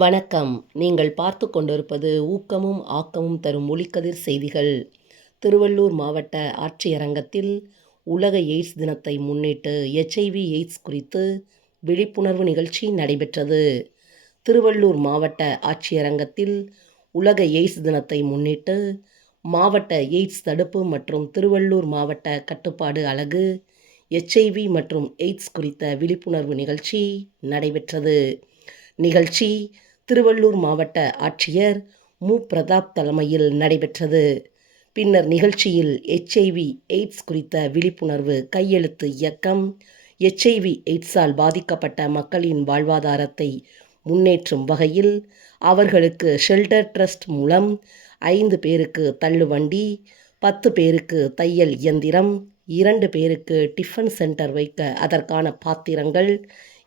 வணக்கம். நீங்கள் பார்த்து கொண்டிருப்பது ஊக்கமும் ஆக்கமும் தரும் ஒளிக்கதிர் செய்திகள். திருவள்ளூர் மாவட்ட ஆட்சியரங்கத்தில் உலக எய்ட்ஸ் தினத்தை முன்னிட்டு HIV எய்ட்ஸ் குறித்து விழிப்புணர்வு நிகழ்ச்சி நடைபெற்றது. திருவள்ளூர் மாவட்ட ஆட்சியரங்கத்தில் உலக எய்ட்ஸ் தினத்தை முன்னிட்டு மாவட்ட எய்ட்ஸ் தடுப்பு மற்றும் திருவள்ளூர் மாவட்ட கட்டுப்பாடு அலகு HIV மற்றும் எய்ட்ஸ் குறித்த விழிப்புணர்வு நிகழ்ச்சி நடைபெற்றது. நிகழ்ச்சி திருவள்ளூர் மாவட்ட ஆட்சியர் மு. பிரதாப் தலைமையில் நடைபெற்றது. பின்னர் நிகழ்ச்சியில் HIV எய்ட்ஸ் குறித்த விழிப்புணர்வு கையெழுத்து இயக்கம், HIV எய்ட்ஸால் பாதிக்கப்பட்ட மக்களின் வாழ்வாதாரத்தை முன்னேற்றும் வகையில் அவர்களுக்கு ஷெல்டர் ட்ரஸ்ட் மூலம் 5 பேருக்கு தள்ளுவண்டி, 10 பேருக்கு தையல் இயந்திரம், 2 பேருக்கு டிஃபன் சென்டர் வைக்க அதற்கான பாத்திரங்கள்,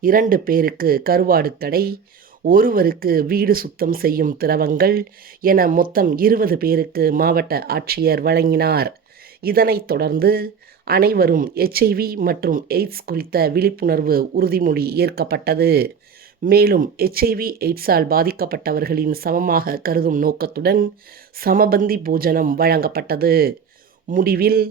2 பேருக்கு கருவாடு கடை, ஒருவருக்கு வீடு சுத்தம் செய்யும் திரவங்கள் என மொத்தம் 20 பேருக்கு மாவட்ட ஆட்சியர் வழங்கினார். இதனைத் தொடர்ந்து அனைவரும் HIV மற்றும் எய்ட்ஸ் குறித்த விழிப்புணர்வு உறுதிமொழி ஏற்கப்பட்டது. மேலும் HIV எய்ட்ஸால் பாதிக்கப்பட்டவர்களின் சமமாக கருதும் நோக்கத்துடன் சமபந்தி போஜனம் வழங்கப்பட்டது. முடிவில்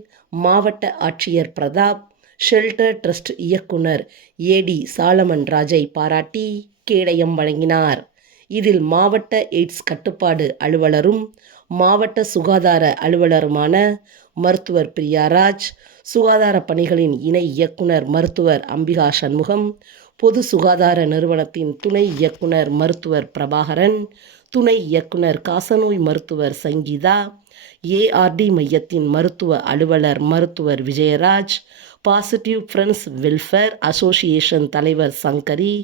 மாவட்ட ஆட்சியர் பிரதாப், ஷெல்டர் ட்ரஸ்ட் இயக்குனர் AD சாலமன் ராஜை பாராட்டி கேடயம் வழங்கினார். இதில் மாவட்ட எய்ட்ஸ் கட்டுப்பாடு அலுவலரும் மாவட்ட சுகாதார அலுவலருமான மருத்துவர் பிரியாராஜ், சுகாதார பணிகளின் இணை இயக்குனர் மருத்துவர் அம்பிகா சண்முகம், பொது சுகாதார நிறுவனத்தின் துணை இயக்குனர் மருத்துவர் பிரபாகரன், துணை இயக்குனர் காசநோய் மருத்துவர் சங்கீதா, ARD மையத்தின் மருத்துவ அலுவலர் மருத்துவர் Vijayaraj, positive friends welfare association தலைவர் சங்கரி,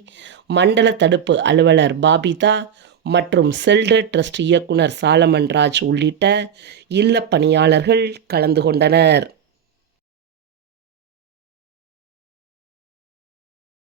மண்டல தடுப்பு அலுவலர் பாபிதா மற்றும் ஷெல்டர் ட்ரஸ்ட் இயக்குனர் சாலமன் ராஜ் உள்ளிட்ட இல்ல பணியாளர்கள் கலந்து கொண்டனர்.